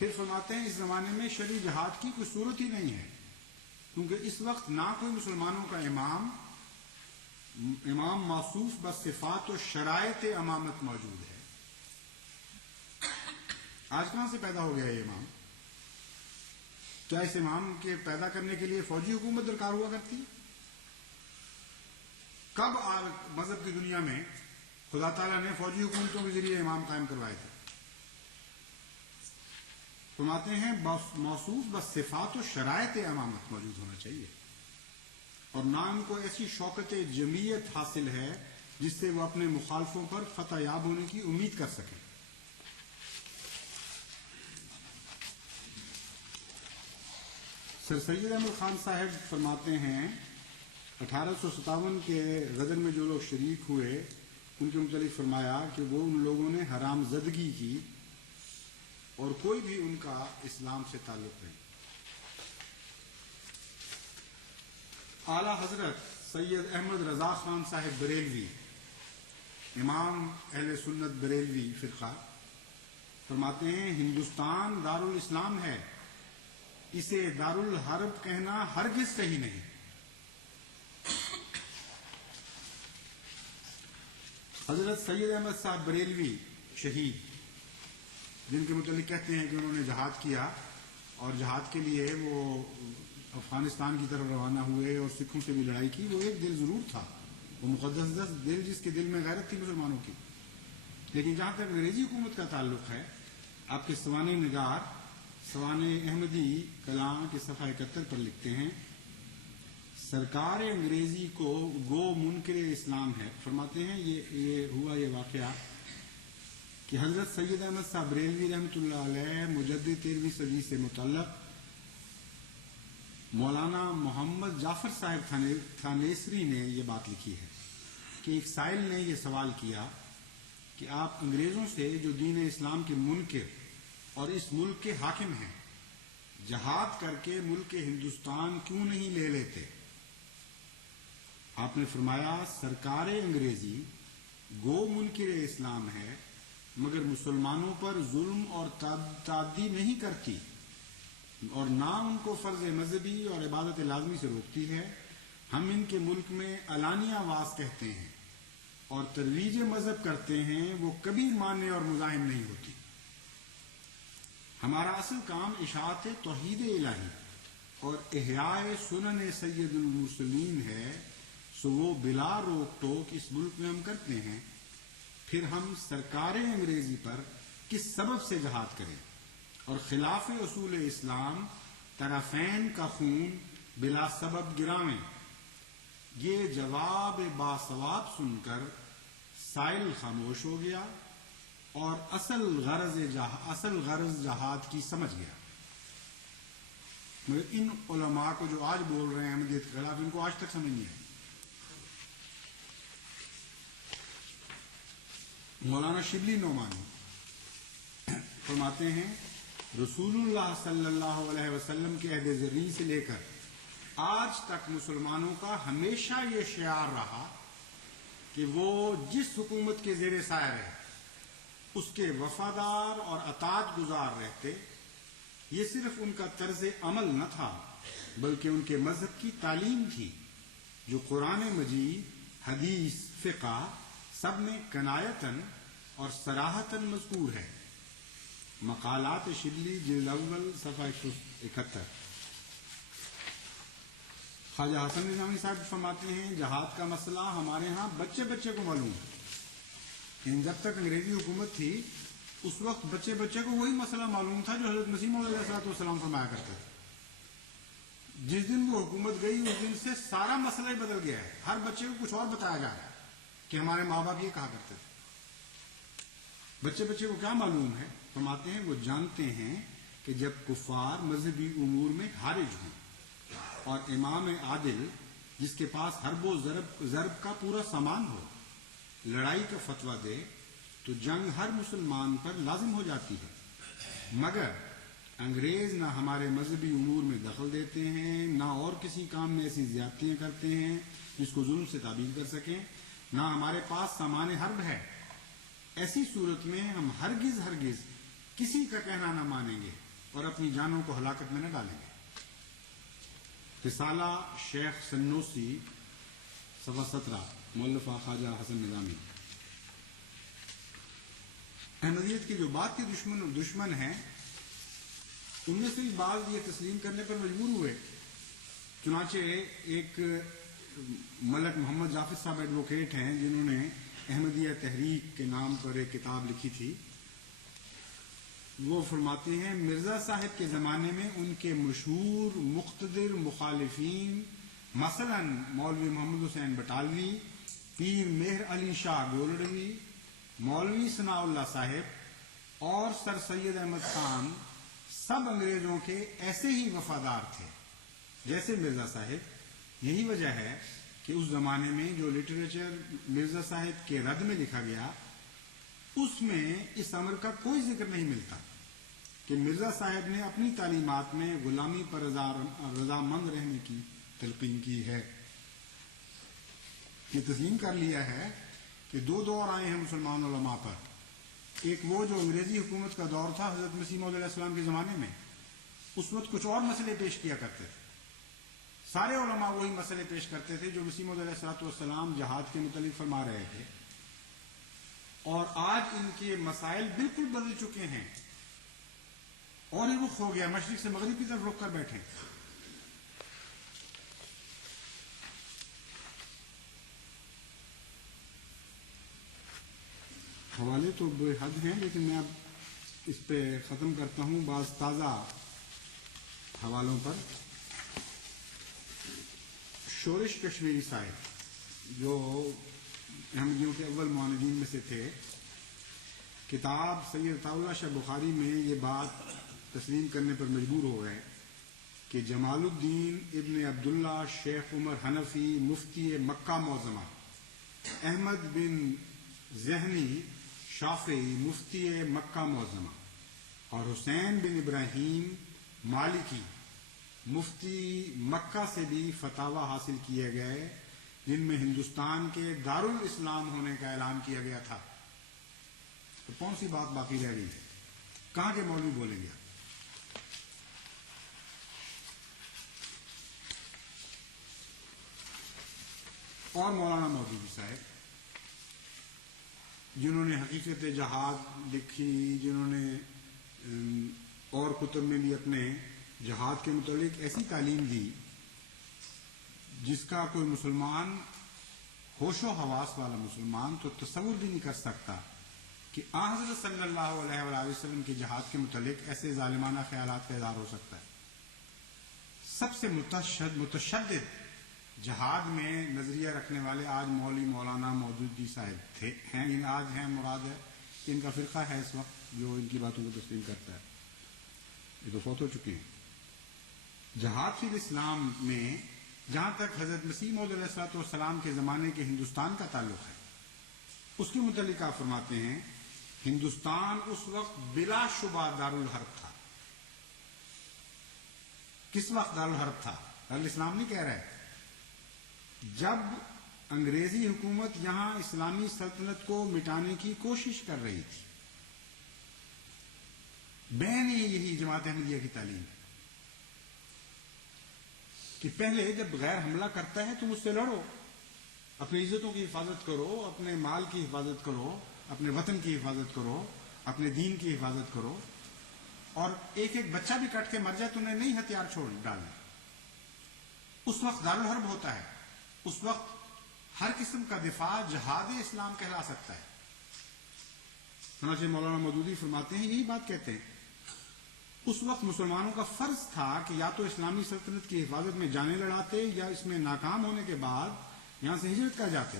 پھر فرماتے ہیں اس زمانے میں شرعی جہاد کی کوئی صورت ہی نہیں ہے، کیونکہ اس وقت نہ کوئی مسلمانوں کا امام موصوف بصفات و شرائط امامت موجود ہے۔ آج کہاں سے پیدا ہو گیا یہ امام؟ کیا اس امام کے پیدا کرنے کے لیے فوجی حکومت درکار ہوا کرتی؟ کب مذہب کی دنیا میں خدا تعالیٰ نے فوجی حکومتوں کے ذریعے امام قائم کروائے تھے؟ فرماتے ہیں موصوف بس صفات و شرائط امامت موجود ہونا چاہیے، اور نہ ان کو ایسی شوکت جمعیت حاصل ہے جس سے وہ اپنے مخالفوں پر فتح یاب ہونے کی امید کر سکیں۔ سر سید احمد خان صاحب فرماتے ہیں 1857 کے غدر میں جو لوگ شریک ہوئے ان کے متعلق فرمایا کہ وہ ان لوگوں نے حرام زدگی کی اور کوئی بھی ان کا اسلام سے تعلق نہیں۔ اعلی حضرت سید احمد رضا خان صاحب بریلوی، امام اہل سنت بریلوی فرقہ، فرماتے ہیں ہندوستان دارالاسلام ہے، اسے دارالحرب کہنا ہرگز صحیح نہیں۔ حضرت سید احمد صاحب بریلوی شہید، جن کے متعلق کہتے ہیں کہ انہوں نے جہاد کیا اور جہاد کے لیے وہ افغانستان کی طرف روانہ ہوئے اور سکھوں سے بھی لڑائی کی، وہ ایک دل ضرور تھا، وہ مقدس دل جس کے دل میں غیرت تھی مسلمانوں کی۔ لیکن جہاں تک انگریزی حکومت کا تعلق ہے، آپ کے سوانح نگار سوانح احمدی کلام کے صفحہ 71 پر لکھتے ہیں سرکار انگریزی کو گو منکر اسلام ہے۔ فرماتے ہیں یہ ہوا یہ واقعہ کہ حضرت سید احمد صاحب بریلوی رحمۃ اللہ علیہ مجدد 13ویں صدی سے متعلق مولانا محمد جعفر صاحب تھانیسری نے یہ بات لکھی ہے کہ ایک سائل نے یہ سوال کیا کہ آپ انگریزوں سے جو دین اسلام کے منکر اور اس ملک کے حاکم ہیں، جہاد کر کے ملک ہندوستان کیوں نہیں لے لیتے؟ آپ نے فرمایا سرکار انگریزی گو منکر اسلام ہے مگر مسلمانوں پر ظلم اور تعدی نہیں کرتی اور نہ ان کو فرض مذہبی اور عبادت لازمی سے روکتی ہے۔ ہم ان کے ملک میں علانیہ واز کہتے ہیں اور ترویج مذہب کرتے ہیں، وہ کبھی ماننے اور مزاحم نہیں ہوتی۔ ہمارا اصل کام اشاعت توحید الہی اور احیاء سنن سید المرسلین ہے، سو وہ بلا روک ٹوک اس ملک میں ہم کرتے ہیں۔ پھر ہم سرکار انگریزی پر کس سبب سے جہاد کریں اور خلاف اصول اسلام طرفین کا خون بلا سبب گراویں؟ یہ جواب باسواب سن کر سائل خاموش ہو گیا اور اصل غرض جہاد کی سمجھ گیا۔ مگر ان علماء کو جو آج بول رہے ہیں احمدیت کے خلاف، ان کو آج تک سمجھ نہیں آئی۔ مولانا شبلی نعمانی فرماتے ہیں رسول اللہ صلی اللہ علیہ وسلم کے عہد زرعی سے لے کر آج تک مسلمانوں کا ہمیشہ یہ شعار رہا کہ وہ جس حکومت کے زیر سایہ رہے اس کے وفادار اور اطاعت گزار رہتے۔ یہ صرف ان کا طرز عمل نہ تھا بلکہ ان کے مذہب کی تعلیم تھی جو قرآن مجید، حدیث، فقہ سب میں کنایتاً اور صراحتاً مذکور ہے۔ مقالات شبلی جلد اول صفحہ 171۔ خواجہ حسن نظامی صاحب فرماتے ہیں جہاد کا مسئلہ ہمارے ہاں بچے بچے کو معلوم ہے۔ جب تک انگریزی حکومت تھی اس وقت بچے بچے کو وہی مسئلہ معلوم تھا جو حضرت مسیح موعود علیہ الصلوۃ والسلام فرمایا کرتے تھے۔ جس دن وہ حکومت گئی اس دن سے سارا مسئلہ ہی بدل گیا ہے، ہر بچے کو کچھ اور بتایا جا رہا ہے کہ ہمارے ماں باپ یہ کہا کرتے تھے۔ بچے بچے کو کیا معلوم ہے؟ فرماتے ہیں وہ جانتے ہیں کہ جب کفار مذہبی امور میں حارج ہوں اور امام عادل جس کے پاس حرب و ضرب کا پورا سامان ہو لڑائی کا فتویٰ دے تو جنگ ہر مسلمان پر لازم ہو جاتی ہے، مگر انگریز نہ ہمارے مذہبی امور میں دخل دیتے ہیں، نہ اور کسی کام میں ایسی زیادتیاں کرتے ہیں جس کو ظلم سے تعبیر کر سکیں، نہ ہمارے پاس سامان حرب ہے۔ ایسی صورت میں ہم ہرگز کسی کا کہنا نہ مانیں گے اور اپنی جانوں کو ہلاکت میں نہ ڈالیں گے۔ رسالہ شیخ سنوسی صفحہ 17، مؤلفہ خواجہ حسن نظامی۔ احمدیت کے جو بات کے دشمن ہیں ان میں سے بھی بعض یہ تسلیم کرنے پر مجبور ہوئے۔ چنانچہ ایک ملک محمد جعفر صاحب ایڈوکیٹ ہیں جنہوں نے احمدیہ تحریک کے نام پر ایک کتاب لکھی تھی، وہ فرماتے ہیں مرزا صاحب کے زمانے میں ان کے مشہور مقتدر مخالفین مثلا مولوی محمد حسین بٹالوی، پیر مہر علی شاہ گولڑوی، مولوی ثناء اللہ صاحب اور سر سید احمد خان سب انگریزوں کے ایسے ہی وفادار تھے جیسے مرزا صاحب۔ یہی وجہ ہے کہ اس زمانے میں جو لٹریچر مرزا صاحب کے رد میں لکھا گیا اس میں اس امر کا کوئی ذکر نہیں ملتا کہ مرزا صاحب نے اپنی تعلیمات میں غلامی پر رضامند رہنے کی تلقین کی ہے۔ یہ تسلیم کر لیا ہے کہ دو دور آئے ہیں مسلمان علماء پر، ایک وہ جو انگریزی حکومت کا دور تھا حضرت مسیح موعود علیہ السلام کے زمانے میں، اس وقت کچھ اور مسئلے پیش کیا کرتے تھے، سارے علماء وہی مسئلے پیش کرتے تھے جو مسیح موعود علیہ السلام جہاد کے متعلق فرما رہے تھے، اور آج ان کے مسائل بالکل بدل چکے ہیں اور یہ رخ ہو گیا، مشرق سے مغرب کی طرف رخ کر بیٹھے۔ حوالے تو بے حد ہیں لیکن میں اب اس پہ ختم کرتا ہوں بعض تازہ حوالوں پر۔ شورش کشمیری صاحب جو احمدیوں کے اول معاندین میں سے تھے، کتاب سید عطاء اللہ شاہ بخاری میں یہ بات تسلیم کرنے پر مجبور ہو گئے کہ جمال الدین ابن عبداللہ شیخ عمر حنفی مفتی مکہ معظمہ، احمد بن ذہنی شافعی مفتی مکہ معظمہ اور حسین بن ابراہیم مالکی مفتی مکہ سے بھی فتاوی حاصل کیے گئے جن میں ہندوستان کے دارالاسلام ہونے کا اعلان کیا گیا تھا۔ تو کون سی بات باقی رہ گئی ہے؟ کہاں کے مولوی بولیں گے؟ اور مولانا مودودی صاحب جنہوں نے حقیقت جہاد لکھی، جنہوں نے اور کتب میں بھی اپنے جہاد کے متعلق ایسی تعلیم دی جس کا کوئی مسلمان ہوش و حواس والا مسلمان تو تصور بھی نہیں کر سکتا کہ آن حضرت صلی اللہ علیہ وآلہ وسلم کے جہاد کے متعلق ایسے ظالمانہ خیالات کا اظہار ہو سکتا ہے۔ سب سے متشدد جہاد میں نظریہ رکھنے والے آج مولوی مولانا مودودی صاحب ہیں، آج ہیں، مراد ہے کہ ان کا فرقہ ہے اس وقت جو ان کی باتوں کو تسلیم کرتا ہے، یہ تو فوت ہو چکے ہیں۔ جہاد فی الاسلام میں جہاں تک حضرت مسیح موعود علیہ السلام کے زمانے کے ہندوستان کا تعلق ہے اس کے متعلق آپ فرماتے ہیں ہندوستان اس وقت بلا شبہ دارالحرب تھا۔ کس وقت دارالحرب تھا؟ دارالاسلام نہیں کہہ رہے، جب انگریزی حکومت یہاں اسلامی سلطنت کو مٹانے کی کوشش کر رہی تھی۔ بین یہی جماعت احمدیہ کی تعلیم ہے کہ پہلے جب غیر حملہ کرتا ہے تم اس سے لڑو، اپنی عزتوں کی حفاظت کرو، اپنے مال کی حفاظت کرو، اپنے وطن کی حفاظت کرو، اپنے دین کی حفاظت کرو، اور ایک ایک بچہ بھی کٹ کے مر جائے تو انہیں نہیں ہتھیار چھوڑ ڈالنا۔ اس وقت دارالحرب ہوتا ہے، اس وقت ہر قسم کا دفاع جہاد اسلام کہلا سکتا ہے۔ چنانچہ مولانا مودودی فرماتے ہیں یہی بات کہتے ہیں اس وقت مسلمانوں کا فرض تھا کہ یا تو اسلامی سلطنت کی حفاظت میں جانیں لڑاتے یا اس میں ناکام ہونے کے بعد یہاں سے ہجرت کر جاتے،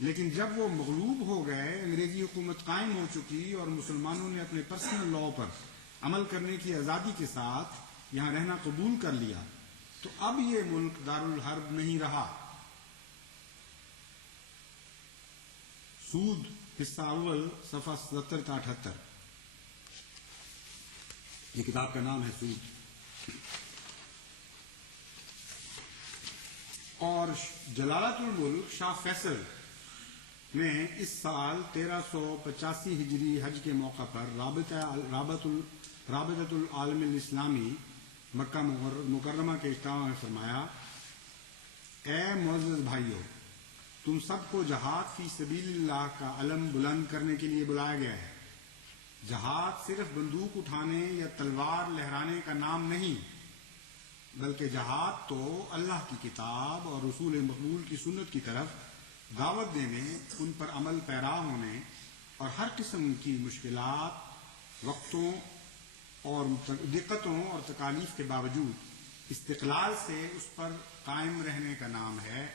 لیکن جب وہ مغلوب ہو گئے، انگریزی حکومت قائم ہو چکی اور مسلمانوں نے اپنے پرسنل لاء پر عمل کرنے کی آزادی کے ساتھ یہاں رہنا قبول کر لیا، تو اب یہ ملک دارالحرب نہیں رہا۔ سود حصہ اول صفحہ 77 تا 78، یہ کتاب کا نام ہے سود۔ اور جلالت الملک شاہ فیصل میں اس سال 1385 ہجری حج کے موقع پر رابطۃ العالم الاسلامی مکہ مکرمہ کے اجتماع میں فرمایا، اے معزز بھائیو، تم سب کو جہاد فی سبیل اللہ کا علم بلند کرنے کے لیے بلایا گیا ہے۔ جہاد صرف بندوق اٹھانے یا تلوار لہرانے کا نام نہیں، بلکہ جہاد تو اللہ کی کتاب اور رسول مقبول کی سنت کی طرف دعوت دینے، ان پر عمل پیرا ہونے اور ہر قسم کی مشکلات، وقتوں اور دقتوں اور تکالیف کے باوجود استقلال سے اس پر قائم رہنے کا نام ہے۔